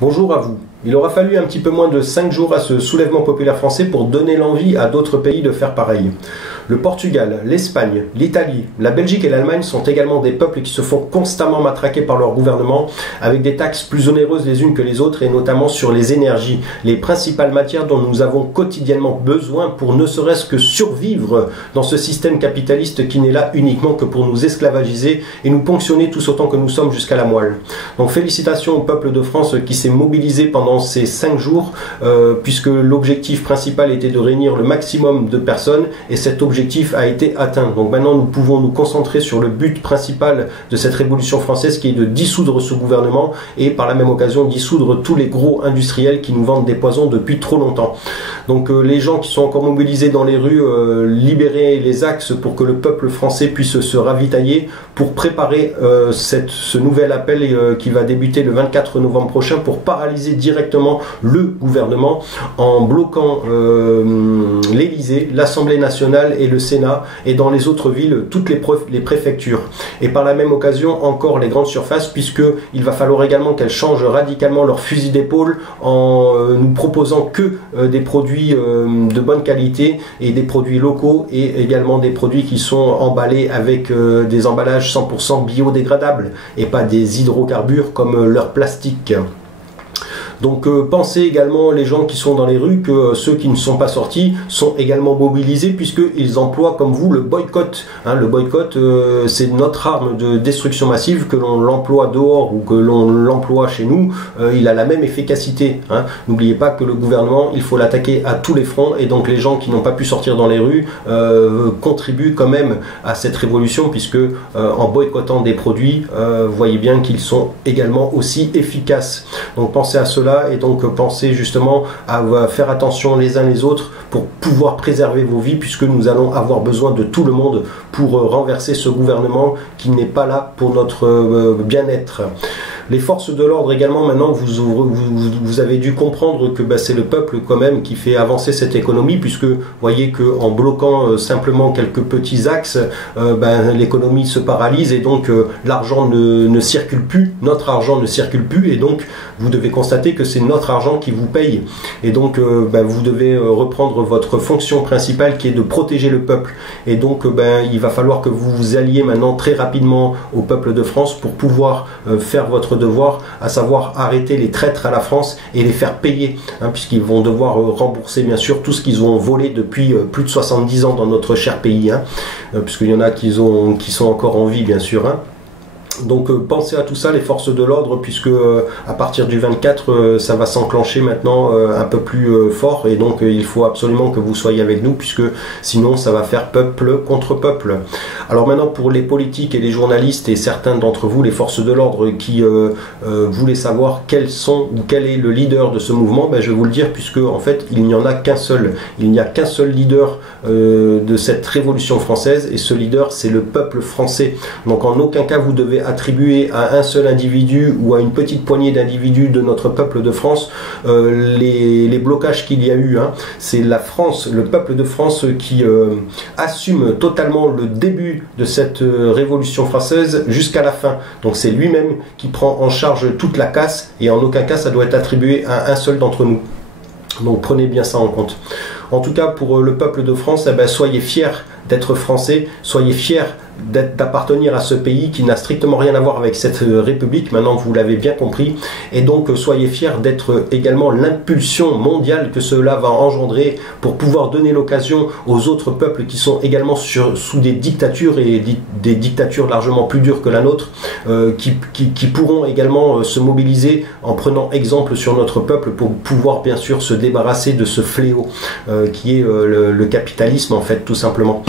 Bonjour à vous. Il aura fallu un petit peu moins de 5 jours à ce soulèvement populaire français pour donner l'envie à d'autres pays de faire pareil. Le Portugal, l'Espagne, l'Italie, la Belgique et l'Allemagne sont également des peuples qui se font constamment matraquer par leur gouvernement avec des taxes plus onéreuses les unes que les autres et notamment sur les énergies, les principales matières dont nous avons quotidiennement besoin pour ne serait-ce que survivre dans ce système capitaliste qui n'est là uniquement que pour nous esclavagiser et nous ponctionner tous autant que nous sommes jusqu'à la moelle. Donc félicitations au peuple de France qui s'est mobilisé pendant ces 5 jours puisque l'objectif principal était de réunir le maximum de personnes et cet objectif a été atteint. Donc maintenant nous pouvons nous concentrer sur le but principal de cette révolution française qui est de dissoudre ce gouvernement et par la même occasion dissoudre tous les gros industriels qui nous vendent des poisons depuis trop longtemps. Donc les gens qui sont encore mobilisés dans les rues, libérer les axes pour que le peuple français puisse se ravitailler pour préparer ce nouvel appel qui va débuter le 24 novembre prochain pour paralyser directement le gouvernement en bloquant l'Élysée, l'Assemblée nationale et le Sénat et dans les autres villes toutes les préfectures et par la même occasion encore les grandes surfaces puisque il va falloir également qu'elles changent radicalement leur fusil d'épaule en nous proposant que des produits de bonne qualité et des produits locaux et également des produits qui sont emballés avec des emballages 100% biodégradables et pas des hydrocarbures comme leur plastique. Donc pensez également les gens qui sont dans les rues que ceux qui ne sont pas sortis sont également mobilisés puisqu'ils emploient comme vous le boycott. Le boycott c'est notre arme de destruction massive que l'on l'emploie dehors ou que l'on l'emploie chez nous, il a la même efficacité. N'oubliez pas que le gouvernement il faut l'attaquer à tous les fronts et donc les gens qui n'ont pas pu sortir dans les rues contribuent quand même à cette révolution puisque en boycottant des produits voyez bien qu'ils sont également aussi efficaces. Donc pensez à cela. Et donc pensez justement à faire attention les uns les autres pour pouvoir préserver vos vies puisque nous allons avoir besoin de tout le monde pour renverser ce gouvernement qui n'est pas là pour notre bien-être. Les forces de l'ordre également, maintenant vous avez dû comprendre que c'est le peuple quand même qui fait avancer cette économie puisque vous voyez qu'en bloquant simplement quelques petits axes, l'économie se paralyse et donc l'argent ne circule plus, notre argent ne circule plus et donc vous devez constater que c'est notre argent qui vous paye et donc vous devez reprendre votre fonction principale qui est de protéger le peuple et donc il va falloir que vous vous alliez maintenant très rapidement au peuple de France pour pouvoir faire votre devoir, à savoir arrêter les traîtres à la France et les faire payer, puisqu'ils vont devoir rembourser bien sûr tout ce qu'ils ont volé depuis plus de 70 ans dans notre cher pays, puisqu'il y en a qui sont encore en vie bien sûr. Donc pensez à tout ça les forces de l'ordre puisque à partir du 24 ça va s'enclencher maintenant un peu plus fort et donc il faut absolument que vous soyez avec nous puisque sinon ça va faire peuple contre peuple. Alors maintenant pour les politiques et les journalistes et certains d'entre vous les forces de l'ordre qui voulaient savoir quel est le leader de ce mouvement, je vais vous le dire puisque en fait il n'y en a qu'un seul. Il n'y a qu'un seul leader de cette révolution française et ce leader c'est le peuple français. Donc en aucun cas vous devez attribuer à un seul individu ou à une petite poignée d'individus de notre peuple de France les blocages qu'il y a eu. C'est la France, le peuple de France qui assume totalement le début de cette révolution française jusqu'à la fin. Donc c'est lui-même qui prend en charge toute la casse et en aucun cas ça doit être attribué à un seul d'entre nous. Donc prenez bien ça en compte. En tout cas pour le peuple de France, soyez fiers d'être français, soyez fiers d'appartenir à ce pays qui n'a strictement rien à voir avec cette république, maintenant vous l'avez bien compris, et donc soyez fiers d'être également l'impulsion mondiale que cela va engendrer pour pouvoir donner l'occasion aux autres peuples qui sont également sous des dictatures et des dictatures largement plus dures que la nôtre, qui pourront également se mobiliser en prenant exemple sur notre peuple pour pouvoir bien sûr se débarrasser de ce fléau qui est le capitalisme en fait tout simplement.